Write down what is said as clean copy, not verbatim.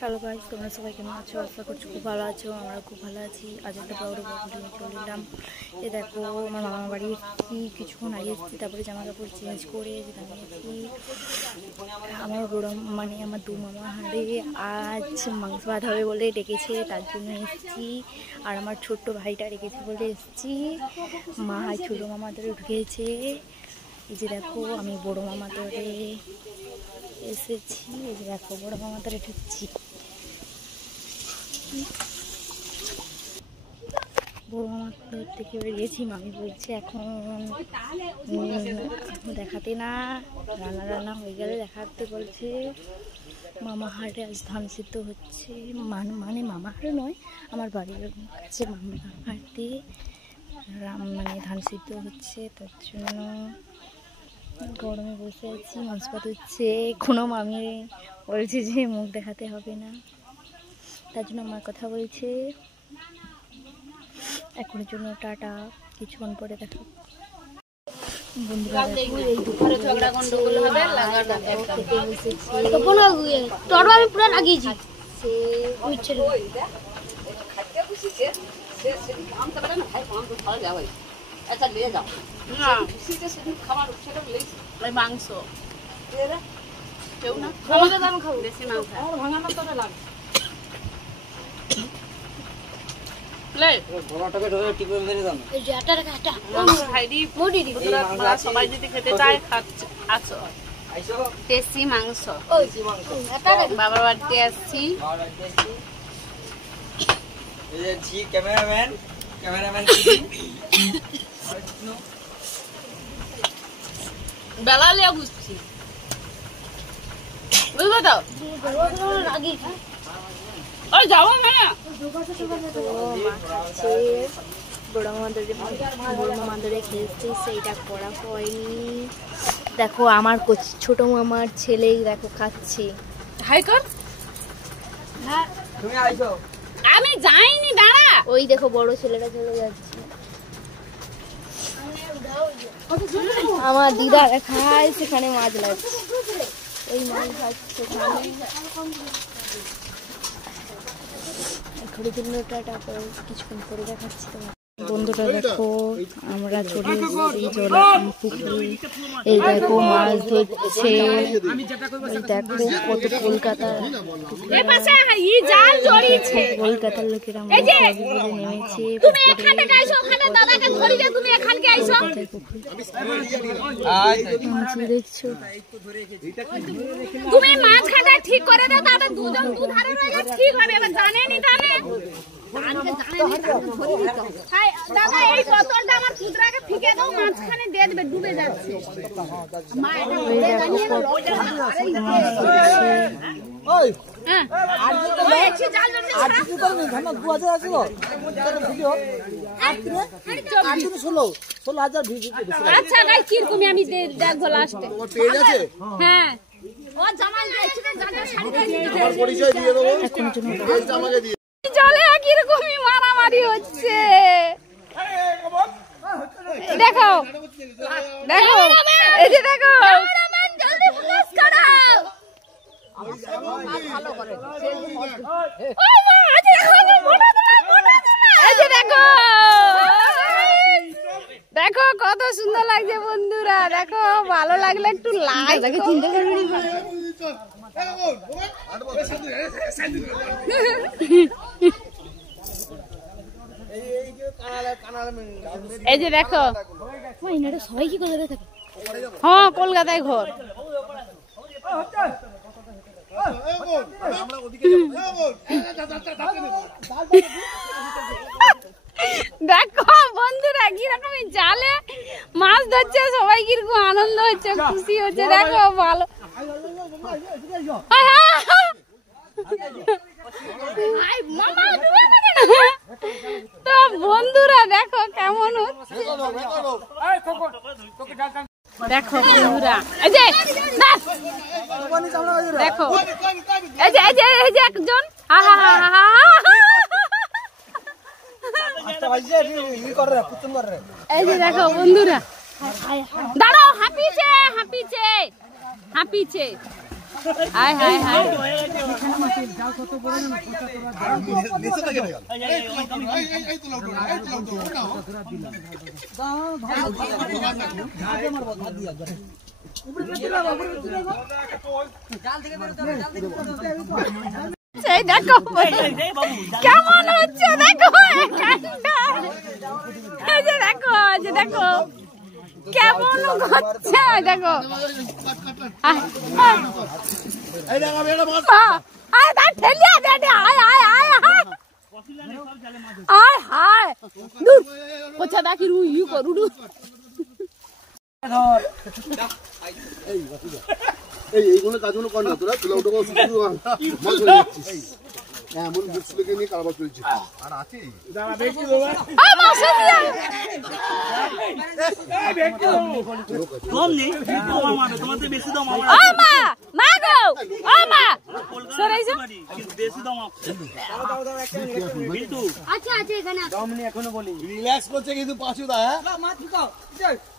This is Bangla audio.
হ্যালো গাইস, তোমরা সবাই কেমন আছো? আশা করছি খুব ভালো আছো। আমরা খুব ভালো আছি। আজ একটা বড় নিয়ে চলে এলাম। এ দেখো, আমার মামার বাড়ি এসেছি, কিছুক্ষণ আগে এসেছি। তারপরে জামা কাপড় চেঞ্জ করে দাঁড়িয়েছি। আমার বড় আমার দু মামা হাঁড়ে আজ মাংস ভাত হবে বলে ডেকেছে, তার জন্য এসেছি। আর আমার ছোট্ট ভাইটা ডেকেছে বলে এসেছি। মা ছোটো মামা ধরে ঢুকেছে। এই যে দেখো, আমি বড় মামা ধরে এসেছি। এই যে দেখো, বড় মামা ধরে ঢুকছি। বড় মামার থেকে বেরিয়েছি। মামি বলছে এখন দেখাতে না, রান্না হয়ে গেলে দেখাতে বলছে। মামা হাটে আজ ধান সিদ্ধ হচ্ছে, মানে মামা হাটে নয়, আমার বাড়ির কাছে মামা হাটে ধান সিদ্ধ হচ্ছে। তার জন্য গরমে বসে আছি, মাংস ভাত হচ্ছে। কোনো মামি বলছে যে মুখ দেখাতে হবে না, তার জন্য আমার কথা বলছে। এখনের জন্য টাটা, কিছুক্ষণ পরে দেখো। বন্ধুরা দেখো, এই দুপুরে ঝগড়া গন্ডগোল হবে, আমি পুরো লাগিয়েছি। আচ্ছা নিয়ে যাও না, মাংস কেউ না খাবো, বেশি মাংস ভাঙানো তো লাগে। সবাই যদি খেতে চায় আছো, দেশি মাংস। বাবার বাড়িতে আসছি। বেলা লিয়া বুঝছি, বুঝবো তো যাবো না। বড় মামা ধরে খেলছে, সেইটা করা হয়নি। দেখো, আমার ছোট মামার ছেলেই দেখো খাচ্ছে। হাই কর, আমি যাইনি, দাঁড়া। ওই দেখো, বড় ছেলেটা চলে যাচ্ছে। আমার দিদা খায়, সেখানে মাছ লাগছে, ওই মাছ খাচ্ছে। কিছুক্ষণ পরে দেখাচ্ছি তোমার। বন্ধুরা দেখো, আমরা চলে এসেছি জলা পুকুরে। এই দেখো, মাছ ধরছে। দেখো কত কলকাতার লোকেরা নেমেছে। দেখছো, তুমি মাছ খাটা ঠিক করে দাও, তাহলে দুজন দুধারে রয়ে ঠিক হবে। এবার জানেনি জানে দাদা, এই বোতলটা আমার পুত্রাকে ফিকে দাও, মাঝখানে দিয়ে দেবে, ডুবে যাচ্ছে। আচ্ছা গাই, কিরকম আমি দেখবো লাস্টে। হ্যাঁ, জলে কিরকমই মারামারি হচ্ছে। দেখো দেখো, এই যে দেখো, দেখো কত সুন্দর লাগছে বন্ধুরা। দেখো, ভালো লাগলে একটু লাইক, চিন্তা করবি। এই যে দেখো, সবাই কি কলকাতায় থাকে? হ্যাঁ, কলকাতায় ঘর। দেখো বন্ধুরা, কিরকম জালে মাছ ধরছে, সবাই কিরকম আনন্দ হচ্ছে, খুশি হচ্ছে। দেখো ভালো। তো বন্ধুরা দেখো কেমন হচ্ছে। দেখো বন্ধুরা, এই যে দেখো, এই যে একজন, এই যে দেখো বন্ধুরা, দাঁড়াও, হাঁপিছে হাঁপিছে হাঁপিছে। হাই হাই হাই সেই দেখো কেমন হচ্ছে দেখো দেখো দেখো কেমন হচ্ছে দেখো কোথা দেখি রু ইউ করু এইগুলো কাজগুলো কর না তোরা তুলা উঠে এমন বুঝছিলকে নিয়ে কারবার চলছে আর আছে কম নেই তোমার মারবে তোমাদের বেশি দাম আমার মা গো ও মা সরাইছো বেশি দাম বিল্টু আচ্ছা আচ্ছা এখানে দাম নি এখনো বলি রিল্যাক্স করছে কিন্তু পাঁচু দা হ্যাঁ মা ঠিক আছে